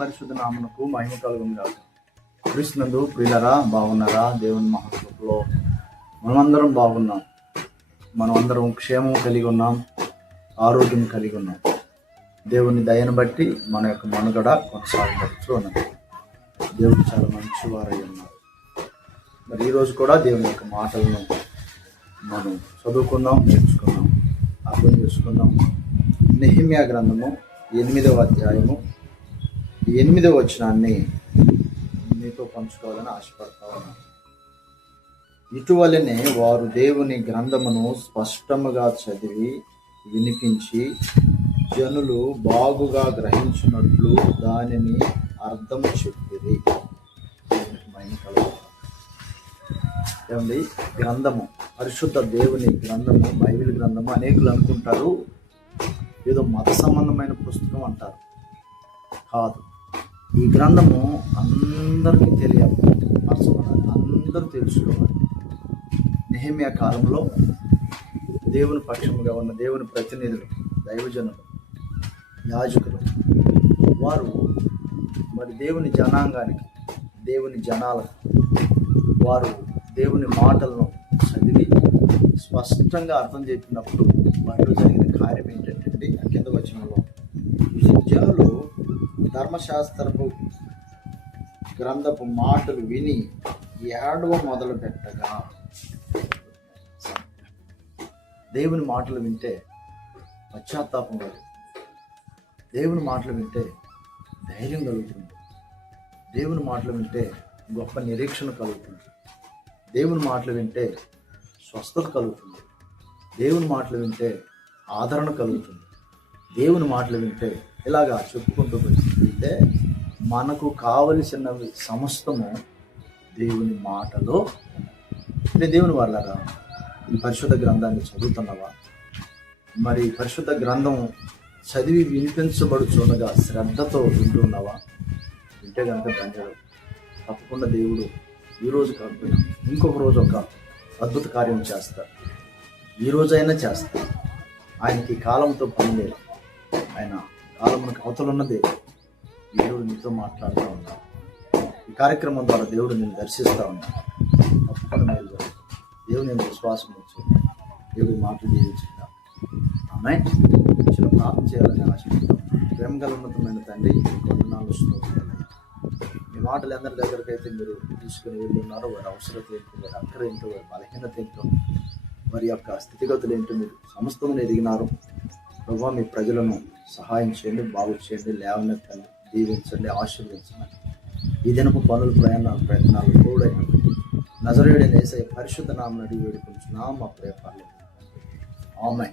పరిశుద్ధ నామనకు మహిమ కలుగుంది కాదు ప్రియులరా బాగున్నారా? దేవుని మహాకృపలో మనమందరం బాగున్నాం. మనమందరం క్షేమం కలిగి ఉన్నాం ఆరోగ్యం కలిగి ఉన్నాం. దేవుని దయను బట్టి మన యొక్క మనుగడ కొనసాగవచ్చు అన్నది. దేవుడు చాలా మంచివారై ఉన్నారు. మరి ఈరోజు కూడా దేవుని యొక్క మాటలను మనం చదువుకుందాం నేర్చుకుందాం అర్థం చేసుకుందాం. నెహిమ్యా గ్రంథము ఎనిమిదవ అధ్యాయము ఎనిమిదో వచనాన్ని మీతో పంచుకోవాలని ఆశపడతా ఉన్నాను ఇటువలనే వారు దేవుని గ్రంథమును స్పష్టముగా చదివి వినిపించి జనులు బాగుగా గ్రహించినట్లు దానిని అర్థం చెప్పిరి. ఏమండి? గ్రంథము. పరిశుద్ధ దేవుని గ్రంథము బైబిల్ గ్రంథము అనేకులు అనుకుంటారు. ఏదో మత సంబంధమైన పుస్తకం అంటారు. కాదు. ఈ గ్రంథము అందరికీ తెలియాలి. పరచబడాలి అందరూ తెలుసుకోవాలి. నెహమ్యా కాలంలో దేవుని పక్షముగా ఉన్న దేవుని ప్రతినిధులు దైవజనులు యాజకులు వారు మరి దేవుని జనాంగానికి దేవుని జనాలకు వారు దేవుని మాటలను చదివి స్పష్టంగా అర్థం చెప్పినప్పుడు వారిలో జరిగిన కార్యం ఏంటంటే కింద వచనంలో జనులు ధర్మశాస్త్రపు గ్రంథపు మాటలు విని ఏడవ మొదలు పెట్టగా దేవుని మాటలు వింటే పశ్చాత్తాపం కలుగుతుంది. దేవుని మాటలు వింటే ధైర్యం కలుగుతుంది. దేవుని మాటలు వింటే గొప్ప నిరీక్షణ కలుగుతుంది. దేవుని మాటలు వింటే స్వస్థత కలుగుతుంది. దేవుని మాటలు వింటే ఆదరణ కలుగుతుంది. దేవుని మాటలు వింటే ఇలాగా చెప్పుకుంటూ వెళ్తే మనకు కావలసినవి సమస్తము దేవుని మాటలో అంటే దేవుని వాళ్ళగా ఈ పరిశుద్ధ గ్రంథాన్ని చదువుతున్నవా? మరి పరిశుద్ధ గ్రంథం చదివి వినిపించబడుచుండగా శ్రద్ధతో వింటున్నావా? వింటే కనుక ధన్యుడు తప్పకుండా దేవుడు ఈ రోజు కాకపోయినా ఇంకొక రోజు ఒక అద్భుత కార్యం చేస్తారు. ఈ రోజైనా చేస్తారు. ఆయనకి కాలంతో పని లేదు ఆయన కాలమునకు అవతలున్న ఉన్నదే దేవుడు నీతో మాట్లాడుతూ ఉన్నాడు ఈ కార్యక్రమం ద్వారా దేవుడు నేను దర్శిస్తూ ఉన్నాను తప్పకుండా మేలు నేను విశ్వాసం వచ్చు దేవుడి మాటలు జీవించుకున్నాను ఆమె చిన్న ప్రార్థన చేయాలని ఆశిస్తున్నాను. ప్రేమ గలమతమైన తండ్రి కొందనాలు స్తోత్రాలు. మీ మాటలు అందరి దగ్గరికి అయితే మీరు తీసుకుని వెళ్ళి ఉన్నారో వారి అవసరత ఏంటో వారి అక్కర ఏంటో వారి బలహీనత ఏంటో వారి యొక్క స్థితిగతులు ఏంటో మీరు సమస్తమును ఎదిగినారు. ప్రభావ మీ ప్రజలను సహాయం చేయండి బాగు చేయండి. లేవనెత్తండి. దీవించండి ఆశీర్వించమని ఈ దినపు పనులు ప్రయాణ ప్రయత్నాలు తోడైనటువంటి నజరేయుడైన ఏసై పరిశుద్ధ నామని అడిగి వేడుకుంటున్నాం మా ప్రేపాలు ఆమె